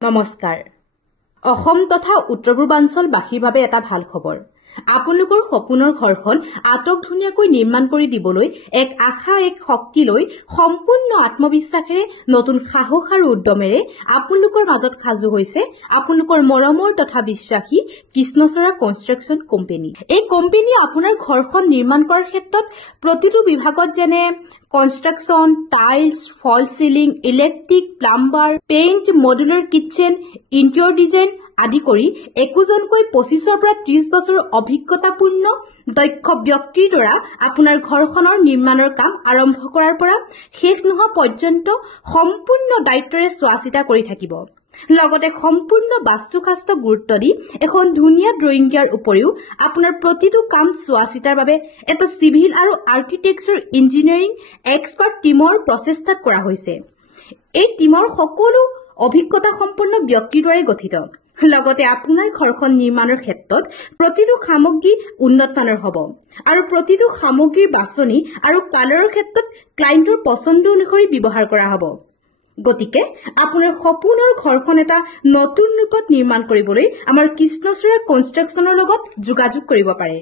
নমস্কাৰ অসম তথা উত্তৰ পূৰ্বাঞ্চলবাসীৰ বাবে এটা ভাল খবৰ আপোনালোকৰ সপোনৰ ঘৰখন আটক ধুনীয়াকৈ নিৰ্মাণ কৰি দিবলৈ এক আশা এক শক্তি লৈ সম্পূৰ্ণ আত্মবিশ্বাসেৰে নতুন সাহস আৰু উদ্যমেৰে আপোনালোকৰ মাজত সাজু হৈছে আপোনালোকৰ মৰমৰ তথা বিশ্বাসী কৃষ্ণচূড়া কনষ্ট্ৰাকচন কোম্পানী এই কোম্পানী আপোনাৰ ঘৰখন নিৰ্মাণ কৰাৰ ক্ষেত্ৰত প্ৰতিটো বিভাগত যেনে কনষ্ট্ৰাকচন টাইলছ ফল ceiling electric plumber paint modular kitchen interior design আদি কৰি একোজনকৈ 25 পৰা 30 বছৰৰ অভিজ্ঞতাপূৰ্ণ দক্ষ ব্যক্তিৰ দ্বাৰা আপোনাৰ ঘৰখনৰ নিৰ্মাণৰ কাম আৰম্ভ কৰাৰ পৰা শেষ নোহোৱা পৰ্যন্ত সম্পূৰ্ণ দায়িত্বৰে চোৱাচিতা কৰি থাকিব লগতে সম্পূৰ্ণ বাস্তুশাস্ত্ৰ গুৰুত্ব দি এখন ধুনীয়া ড্ৰয়িং দিয়াৰ উপৰিও আপোনাৰ প্ৰতিটো কাম চোৱাচিতাৰ বাবে এটা সিভিল আৰু আৰ্কিটেক্সাৰ ইঞ্জিনিয়াৰিং এক্সপাৰ্ট টিমৰ প্ৰচেষ্টাত কৰা হৈছে এই টিমৰ সকলো অভিজ্ঞতা সম্পন্ন ব্যক্তিৰ দ্বাৰা গঠিত লগতে আপোনাৰ ঘৰখন নিৰ্মাণৰ ক্ষেত্ৰত প্ৰতিটো সামগ্ৰী উন্নত মানৰ হ'ব আৰু প্ৰতিটো সামগ্ৰীৰ বাছনি আৰু কালাৰৰ ক্ষেত্ৰত ক্লায়েণ্টৰ পছন্দ অনুসৰি ব্যৱহাৰ কৰা হ'ব গতিকে আপোনাৰ সপোনৰ ঘৰখন এটা নতুন ৰূপত নিৰ্মাণ কৰিবলৈ আমাৰ কৃষ্ণচূড়া কনষ্ট্ৰাকচনৰ লগত যোগাযোগ কৰিব পাৰে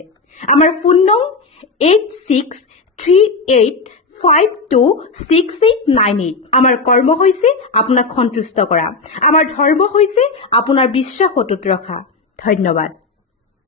আমাৰ ফোন নং 8638526898 আমাৰ কৰ্ম হৈছে আপোনাক সন্তুষ্ট কৰা আমাৰ ধৰ্ম হৈছে আপোনাৰ বিশ্বাস অটুট ৰখা ধন্যবাদ